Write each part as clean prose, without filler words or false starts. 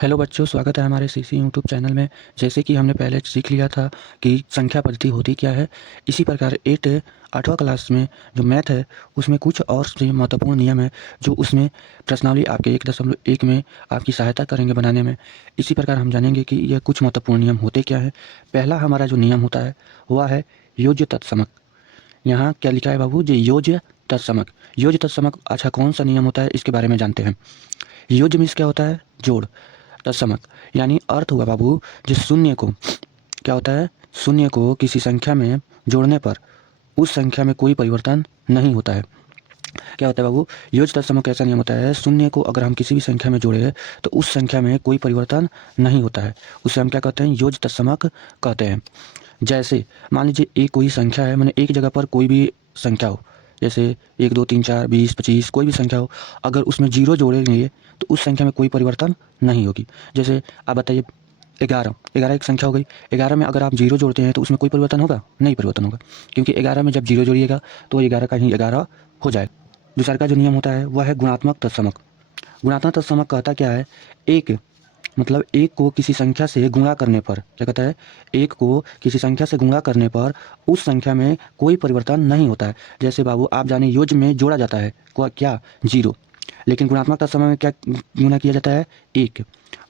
Hello बच्चों, स्वागत है हमारे सीसी यूट्यूब चैनल में। जैसे कि हमने पहले सीख लिया था कि संख्या पद्धति होती क्या है, इसी प्रकार आठवां क्लास में जो मैथ है उसमें कुछ और से महत्वपूर्ण नियम है जो उसमें प्रश्नावली आपके 1.1 में आपकी सहायता करेंगे बनाने में। इसी प्रकार हम जानेंगे कि यह कुछ महत्वपूर्ण नियम होते क्या है। पहला हमारा जो नियम होता है वह है योज्य तत्समक। यहाँ क्या लिखा है बाबू जी? योज्य तत्समक। योज्य तत्समक अच्छा कौन सा नियम होता है इसके बारे में जानते हैं। योज्य मीन्स क्या होता है? जोड़। तत्समक यानी अर्थ हुआ बाबू, जिस शून्य को क्या होता है, शून्य को किसी संख्या में जोड़ने पर उस संख्या में कोई परिवर्तन नहीं होता है। क्या होता है बाबू? योज्य तत्समक ऐसा नियम होता है, शून्य को अगर हम किसी भी संख्या में जोड़े तो उस संख्या में कोई परिवर्तन नहीं होता है, उसे हम क्या कहते हैं? योज्य तत्समक कहते हैं। जैसे मान लीजिए एक कोई संख्या है, मैंने एक जगह पर कोई भी संख्या हो, जैसे 1 2 3 4 20 25 कोई भी संख्या हो, अगर उसमें जीरो जोड़ेंगे तो उस संख्या में कोई परिवर्तन नहीं होगी। जैसे आप बताइए 11, 11 एक संख्या हो गई। 11 में अगर आप जीरो जोड़ते हैं तो उसमें कोई परिवर्तन होगा? नहीं परिवर्तन होगा, क्योंकि 11 में जब जीरो जोड़िएगा तो 11 का ही 11 हो जाएगा। दूसरा का जो नियम होता है वह है गुणात्मक तत्समक। गुणात्मक तत्समक कहता क्या है? एक मतलब एक को किसी संख्या से गुणा करने पर क्या कहता है? एक को किसी संख्या से गुणा करने पर उस संख्या में कोई परिवर्तन नहीं होता है। जैसे बाबू आप जाने योज्य में जोड़ा जाता है क्या? जीरो। लेकिन गुणात्मक तत्समक में क्या गुणा किया जाता है? एक।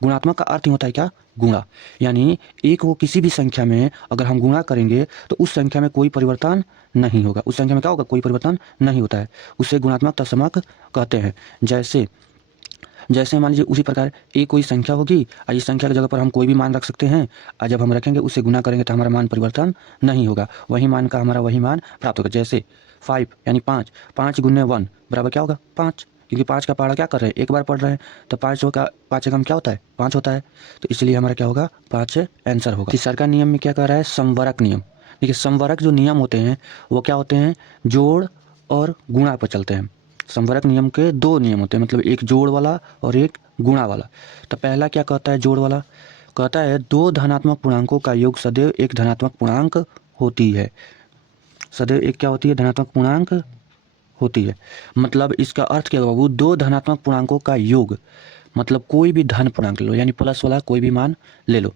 गुणात्मक का अर्थ ही होता है क्या? गुणा। यानी एक को किसी भी संख्या में अगर हम गुणा करेंगे तो उस संख्या में कोई परिवर्तन नहीं होगा। उस संख्या में क्या होगा? कोई परिवर्तन नहीं होता है। उसे गुणात्मक तत्समक कहते हैं। जैसे जैसे मान लीजिए उसी प्रकार एक कोई संख्या होगी और इस संख्या की जगह पर हम कोई भी मान रख सकते हैं, और जब हम रखेंगे उससे गुना करेंगे तो हमारा मान परिवर्तन नहीं होगा, वही मान का हमारा वही मान प्राप्त होगा। जैसे 5 यानी 5, 5 गुने 1 बराबर क्या होगा? 5। क्योंकि 5 का पहाड़ा क्या कर रहे हैं? एक बार पढ़ रहे हैं, तो 5 का 5 एकम क्या होता है? 5 होता है। तो इसलिए हमारा क्या होगा? 5 आंसर होगा। तीसरा का नियम में क्या कह रहा है? समवरक नियम। देखिए समवरक जो नियम होते हैं वो क्या होते हैं? जोड़ और गुणा पर चलते हैं। समवरक नियम के दो नियम होते हैं, मतलब एक जोड़ वाला और एक गुणा वाला। तो पहला क्या कहता है? जोड़ वाला कहता है दो धनात्मक पूर्णांकों का योग सदैव एक धनात्मक पूर्णांक होती है। सदैव एक क्या होती है? धनात्मक पूर्णांक होती है। मतलब इसका अर्थ क्या होगा बाबू? दो धनात्मक पूर्णांकों का योग, मतलब कोई भी धन पूर्णांक ले लो, यानी प्लस वाला कोई भी मान ले लो,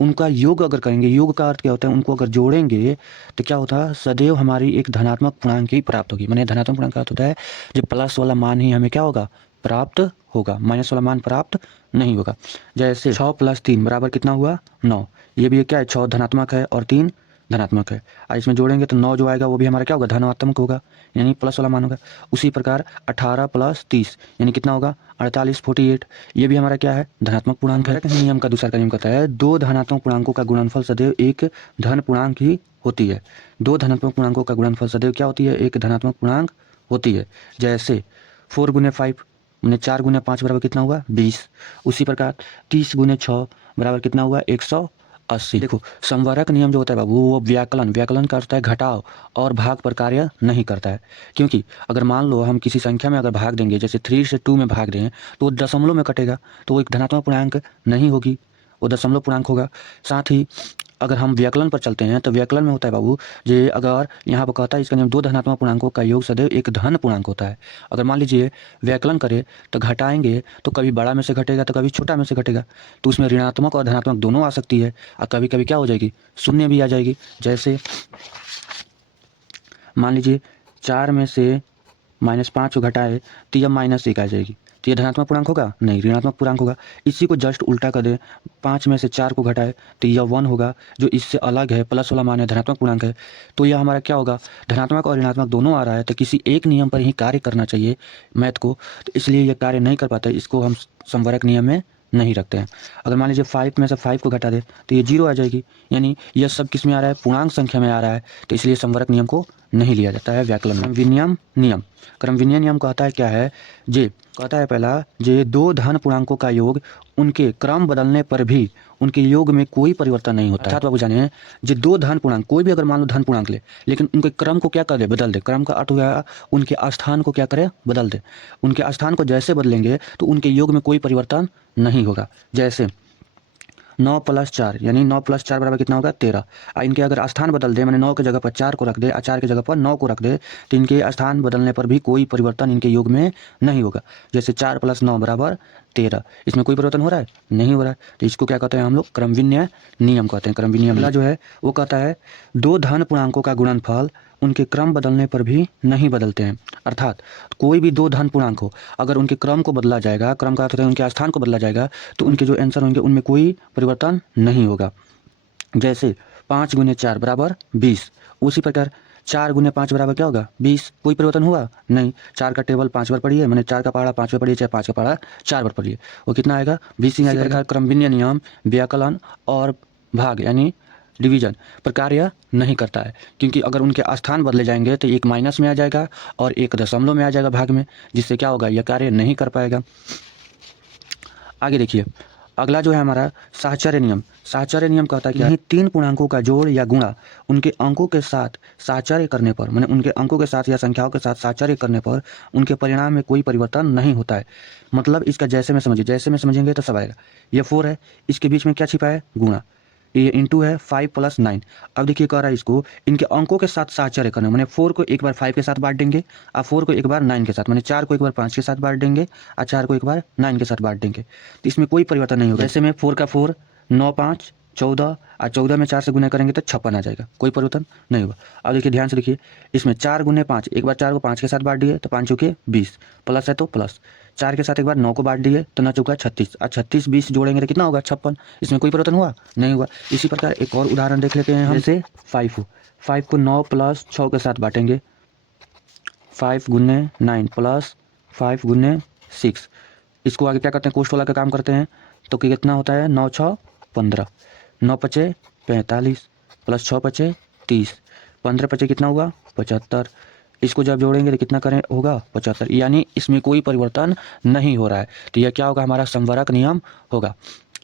उनका योग अगर करेंगे, योग का अर्थ क्या होता है? उनको अगर जोड़ेंगे तो क्या होता है? सदैव हमारी एक धनात्मक पूर्णांक ही प्राप्त होगी। माने धनात्मक पूर्णांक का अर्थ होता है जब प्लस वाला मान ही हमें क्या होगा? प्राप्त होगा, माइनस वाला मान प्राप्त नहीं होगा। जैसे 6 + 3 बराबर कितना हुआ? 9। ये भी क्या है? 6 धनात्मक है और 3 धनात्मक है, और इसमें जोड़ेंगे तो 9 जो आएगा वो भी हमारा क्या होगा? धनात्मक होगा, यानी प्लस वाला मान होगा। उसी प्रकार 18 + 30 यानी कितना होगा? 48, 48। ये भी हमारा क्या है? धनात्मक पूर्णांक है। नियम का दूसरा का नियम कहता है दो धनात्मक पूर्णांकों का गुणनफल सदैव एक धन पूर्णांक ही होती है। दो धनात्मक पूर्णांकों का गुणनफल सदैव क्या होती है? एक धनात्मक पूर्णांक होती है। जैसे 4 × 5 मैंने 4 × 5 बराबर कितना हुआ? 20। उसी प्रकार 30 × 6 बराबर कितना हुआ? 180। देखो समवरक नियम जो होता है बाबू वो व्याकलन व्याकलन का अर्थ है घटाव और भाग पर कार्य नहीं करता है। क्योंकि अगर मान लो हम किसी संख्या में अगर भाग देंगे, जैसे 3 से 2 में भाग दें, तो वो दशमलव में कटेगा, तो वो एक धनात्मक पूर्णांक नहीं होगी, वो दशमलव पूर्णांक होगा। साथ ही अगर हम व्याकलन पर चलते हैं तो व्याकलन में होता है बाबू, जे अगर यहाँ पर कहता है इसका नियम दो धनात्मक पूर्णांकों का योग सदैव एक धन पूर्णांक होता है। अगर मान लीजिए व्याकलन करें तो घटाएंगे तो कभी बड़ा में से घटेगा तो कभी छोटा में से घटेगा, तो उसमें ऋणात्मक और धनात्मक दोनों आ सकती है, और कभी कभी क्या हो जाएगी? शून्य भी आ जाएगी। जैसे मान लीजिए 4 में से -5 को घटाए तो यह -1 आ जाएगी, तो ये धनात्मक पूर्णांक होगा? नहीं, ऋणात्मक पूर्णांक होगा। इसी को जस्ट उल्टा कर दें, 5 में से 4 को घटाए तो यह 1 होगा, जो इससे अलग है, प्लस वाला मान है, धनात्मक पूर्णांक है। तो यह हमारा क्या होगा? धनात्मक और ऋणात्मक दोनों आ रहा है, तो किसी एक नियम पर ही कार्य करना चाहिए मैथ को, तो इसलिए यह कार्य नहीं कर पाता है, इसको हम समवरक नियम में नहीं रखते हैं। अगर मान लीजिए 5 में से 5 को घटा दे तो ये 0 आ जाएगी, यानी यह सब किस में आ रहा है? पूर्णांक संख्या में आ रहा है, तो इसलिए समवरक नियम को नहीं लिया जाता है व्याकरण में। विनियम नियम, क्रम विनिमय नियम कहता है क्या है? जे कहता है पहला, जे दो धन पूर्णांकों का योग उनके क्रम बदलने पर भी उनके योग में कोई परिवर्तन नहीं होता है। अर्थात बाबू जाने, जो दो धन पूर्णांक, कोई भी अगर मान लो धन पूर्णांक ले, लेकिन उनके क्रम को क्या कर दे? बदल दे। क्रम का अर्थ हो गया उनके स्थान को क्या करे? बदल दे। उनके स्थान को जैसे बदलेंगे तो उनके योग में कोई परिवर्तन नहीं होगा। जैसे 9 + 4 यानी 9 + 4 बराबर कितना होगा 13। इनके अगर स्थान बदल दे, मैंने 9 की जगह पर 4 को रख दे और 4 की जगह पर 9 को रख दे, तो इनके स्थान बदलने पर भी कोई परिवर्तन इनके योग में नहीं होगा। जैसे 4 + 9 बराबर 13, इसमें कोई परिवर्तन हो रहा है? नहीं हो रहा है। तो इसको क्या कहते हैं हम लोग? क्रमविन्याय नियम कहते हैं। क्रमविन्याय नियम जो है वो कहता है दो धन पूर्णांकों का गुणनफल उनके क्रम बदलने पर भी नहीं बदलते हैं। अर्थात कोई भी दो धन पूर्णांक हो, अगर उनके क्रम को बदला जाएगा, क्रम का अर्थ है उनके स्थान को बदला जाएगा, तो उनके जो आंसर होंगे उनमें कोई परिवर्तन नहीं होगा। जैसे 5 × 4 बराबर 20, उसी प्रकार 4 × 5 बराबर क्या होगा 20, कोई परिवर्तन हुआ नहीं। 4 का टेबल 5 बार पढ़िए, मैंने 4 का पहाड़ा 5 बार पढ़िए, चाहे 5 का पहाड़ा 4 बार पढ़िए, वो कितना आएगा 20 ही आ जाएगा। क्रमविन्याय नियम व्याकलन और भाग यानी डिवीजन पर कार्य नहीं करता है, क्योंकि अगर उनके स्थान बदले जाएंगे तो एक माइनस में आ जाएगा और एक दशमलव में आ जाएगा भाग में, जिससे क्या होगा यह कार्य नहीं कर पाएगा। आगे देखिए, अगला जो है हमारा साहचर्य नियम। साहचर्य नियम कहता है कि तीन पूर्णांकों का जोड़ या गुणा उनके अंकों के साथ साहचर्य करने पर, माने उनके अंकों के साथ या संख्याओं के साथ साहचर्य करने पर उनके परिणाम में कोई परिवर्तन नहीं होता है। मतलब इसका जैसे में समझिए, जैसे में समझेंगे तो सब आएगा। ये 4 है, इसके बीच में क्या छिपा है गुणा, ये इंटू है 5 + 9। अब देखिए कह रहा है इसको इनके अंकों के साथ साहचर्य करना, मैंने 4 को एक बार 5 के साथ बांट देंगे और 4 को एक बार 9 के साथ, मैंने 4 को एक बार 5 के साथ बांट देंगे और 4 को एक बार 9 के साथ बांट देंगे, तो इसमें कोई परिवर्तन नहीं होगा। जैसे में 4 का 4 9 5 14 और 14 में 4 से गुना करेंगे तो 56 आ जाएगा, कोई परिवर्तन नहीं होगा। अब देखिए ध्यान से देखिए, इसमें 4 × 5, एक बार 4 को 5 के साथ बांट दिए तो 5 चौके 20, प्लस है तो प्लस, 4 के साथ एक बार 9 को बांट दिए तो 9 चौका 36 और 36 20 जोड़ेंगे तो कितना होगा 56, इसमें कोई परिवर्तन हुआ नहीं हुआ। इसी प्रकार एक और उदाहरण देख लेते हैं हम। जैसे 5 को 9 + 6 के साथ बांटेंगे, 5 × 9 + 5 × 6, इसको आगे क्या करते हैं कोष्ठ वाला का काम करते हैं, तो कितना होता है 9 × 6 = 15, 9 × 5 = 45 प्लस 6 × 5 = 30, 15 × 5 कितना हुआ 75, इसको जब जोड़ेंगे तो कितना करें होगा 75, यानी इसमें कोई परिवर्तन नहीं हो रहा है। तो यह क्या होगा हमारा संवरक नियम होगा।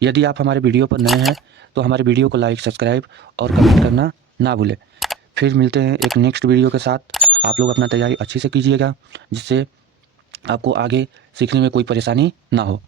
यदि आप हमारे वीडियो पर नए हैं तो हमारे वीडियो को लाइक सब्सक्राइब और कमेंट करना ना भूलें। फिर मिलते हैं एक नेक्स्ट वीडियो के साथ। आप लोग अपना तैयारी अच्छी से कीजिएगा, जिससे आपको आगे सीखने में कोई परेशानी ना हो।